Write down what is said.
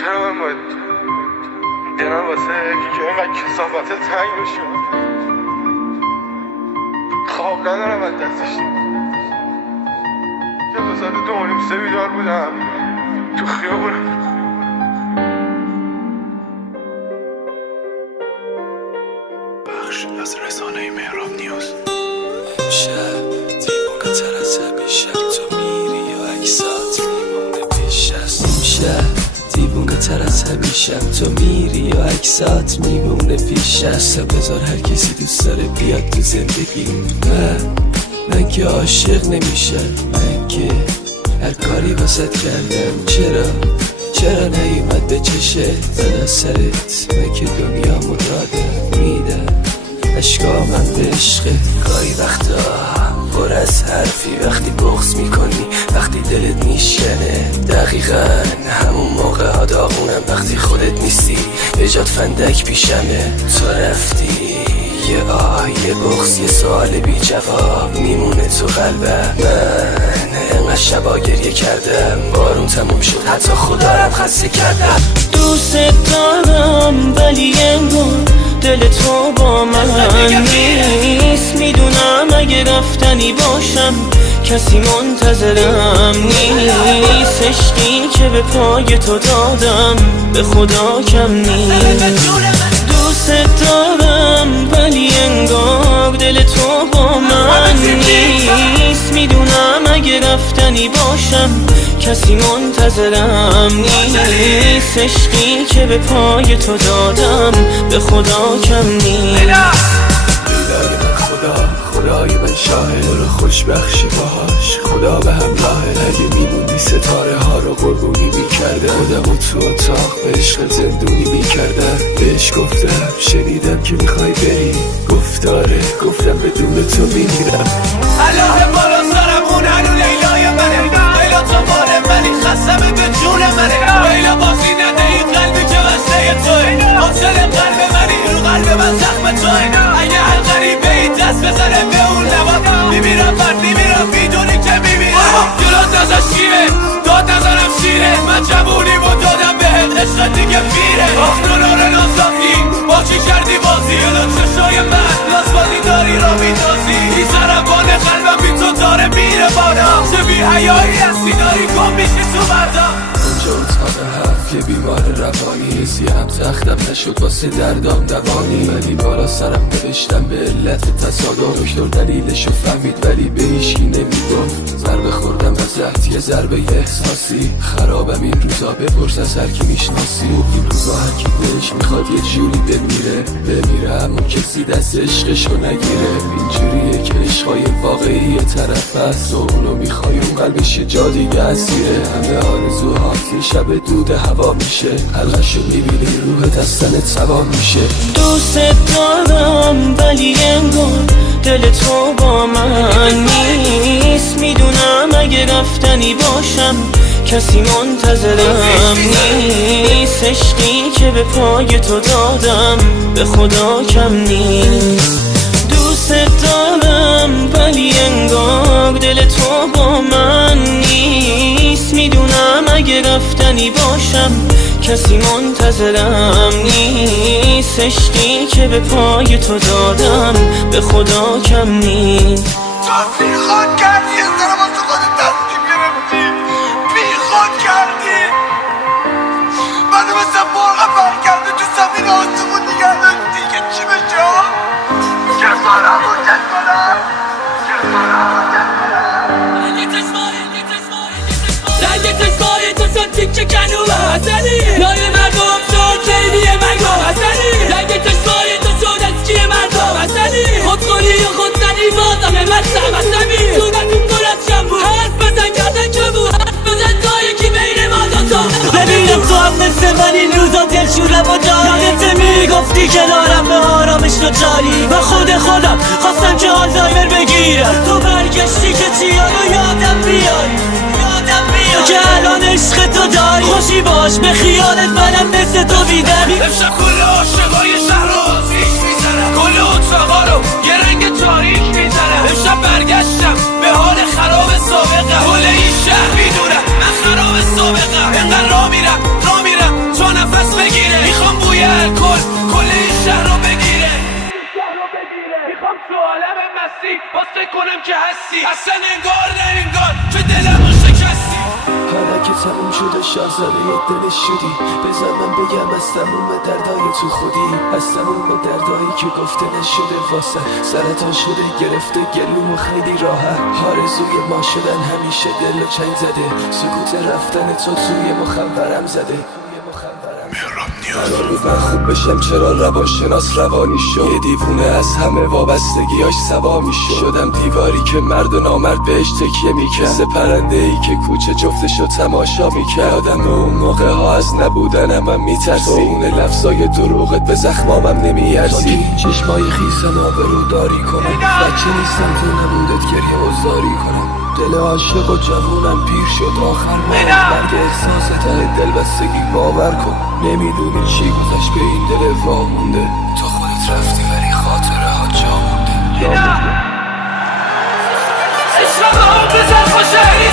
چرا من باید دلم واسه یکی که اینقدر کثافت تنگ بشه؟ خواب ندارم از دستش. یه دو ساعت 2:30 بیدار بودم تو خیابون. بخش از رسانه مهراب نیوز. شب دیوونه تر از همیشه تو میری یا عکسات میمونه پیش از شب دیوونه تر از همیشه تو میری یا عکسات میمونه پیش از بذار هر کسی دوست داره بیاد تو زندگی. من که عاشق نمیشه، من که هر کاری واسط کردم. چرا نیومد به چشه زد از سرت؟ من که دنیامو دادم میدم عشقا من به عشقت. گاهی وقتا پر از حرفی وقتی بغض میکنی، وقتی دلت میشکنه. دقیقا همون موقع ها داغونم وقتی خودت نیستی، ایجاد فندک پیشمه. تو رفتی یه یه بغض، یه سوال بی جواب میمونه تو قلبم. من انقدر شبا گریه کردم، بارون تموم شد حتی خدا رم خسته کردم. دوست دارم ولی انگار دل تو با من نیست. میدونم اگه رفتنی باشم کسی منتظرم نیست. عشقی که به پای تو دادم به خدا کم نیست. دوست دارم ولی انگار دل تو با من نیست. میدونم اگه رفتنی باشم کسی منتظرم نیست. عشقی که به پای تو دادم به خدا کم نیست. لیلای من خدای من شاهد رو خوش بخشی باهاش، خدا به همراهه. اگه میموندی ستاره ها رو قربونی میکردم، خودم و تو اتاق به عشق زندونی میکردم. بهش گفتم شنیدم که میخوای بری، گفتاره گفتم بدون تو میمیرم. الله بالا سرم اون هنو لیلای منه، لیلا تو باره منی خستمه به جون منه. لیلا بازی نده این قلبی که بسته توه، حاصل قلب منی رو قلب من زخم توه. اگه هر غریبه ای دست بزنه به اون لبات، میمیرم میدونی که میمیرم. جلات ازش شیره داد نظرم شیره، من جوونیم و دادم بهت عشق دیگه پیره. آخنونار نازافی با چی کردی بازی، الان چشای من لاسبازی داری را میدازی. این سربانه قلبم بی تو داره میره بالا، چه بی حیایی هستی داری گم میشی تو بردا. اونجا اتاق هفت یه بیمار روانی، سیهم تختم نشد واسه دردام دوانی. ولی بالا سرم نوشتم به علت تصادف، دکتر دلیلشو فهمید ولی به هیچکی نمیگفت. ضربه خوردم ازت یه ضربه احساسی، خرابم این روزا بپرس از هر کی میشناسی. این روزا هر کی دلش میخواد یه جوری بمیره اما کسی دست عشقشو نگیره. اینجوریه که عشقای واقعی یه طرف هست و اونو میخوای اون قلبش یه جا دیگه اسیره. همه آرزوهات یه شب دود هوا میشه، حلقشو میبینی روحت از تنت سوا میشه. دوست دارم ولی انگار دل تو با من نیست. میدونم اگه رفتنی باشم کسی منتظرم نیست. عشقی که به پای تو دادم به خدا کم نیست. دوست دارم ولی انگار دل تو با من نیست. میدونم اگه رفتنی باشم کسی منتظرم نیست. عشقی که به پای تو دادم به خدا کم نیست. تو بی خود کردی یه ذره واسه خودت تصمیم گرفتی، بی خود کردی. منو مثل مرغ برگرده تو زمین آسمون نگه داشتی که چی بشه ها؟ چه کنم رنگ چشمای تو شد تیکه کنو حسنی، لای مردم شد خیلی منگو حسنی. رنگ چشمای تو شد از چیه مردم حسنی، خودخوری و خودزنی بازم مستم حسنی. صورتون پر از شنبو حرف بزن گردن کبو، حرف بزن تا یکی بین ما دوتا. ببینم تو هم مثل من این روزا دلشورم و داری، یادت میگفتی کنارم به آرامش رو جاری. و خودم خواستم که آلزایمر بگیرم، تو برگشتی که چیا رو یادم بیاری. که الان عشق تو داری، خوشی باش به خیالت منم مثل تو بیدمی. امشب کل عاشقای شهر رو آتیش میزنم، کل اتاقا رو یه رنگ تاریک میزنم. امشب برگشتم به حال خراب سابقه، کل این شهر میدونم من خراب سابقه. اینقدر را میرم مستی باز فکر کنم که هستی اصلا انگار نه انگار که دلمو شکستی حالا که تموم شده شاهزاده دلش شدی بذار من بگم از تموم دردای تو خودی از تموم دردایی که گفته نشده واسه سرطان شده گرفته گلومو خیلی راحت آرزوی ما شدن همیشه دل و چنگ زده سکوت رفتن تو توی مخمورم زده قرار بود من خوب بشم چرا روانشناس روانی شد یه دیوونه از همه وابستگیاش سوا میشد شدم دیواری که مرد و نامرد بهش تکیه میکرد مثل پرنده ای که کوچه جفتشو تماشا میکرد آدم اون موقع ها از نبودنم هم میترسی اون لفظای دروغت به زخمامم نمیارزی این چشمای خیسم آبرو داری کنم بچه نیستم تو نبودت گریه و زاری کنم دل عاشق و جوونم پیر شد آخر مرگ احساس ته دل بستگی باور کن نمیدونی چی گذشت به این دل وامونده تو خودت رفتی ولی خاطره ها جا مونده عشقم بزن خوشه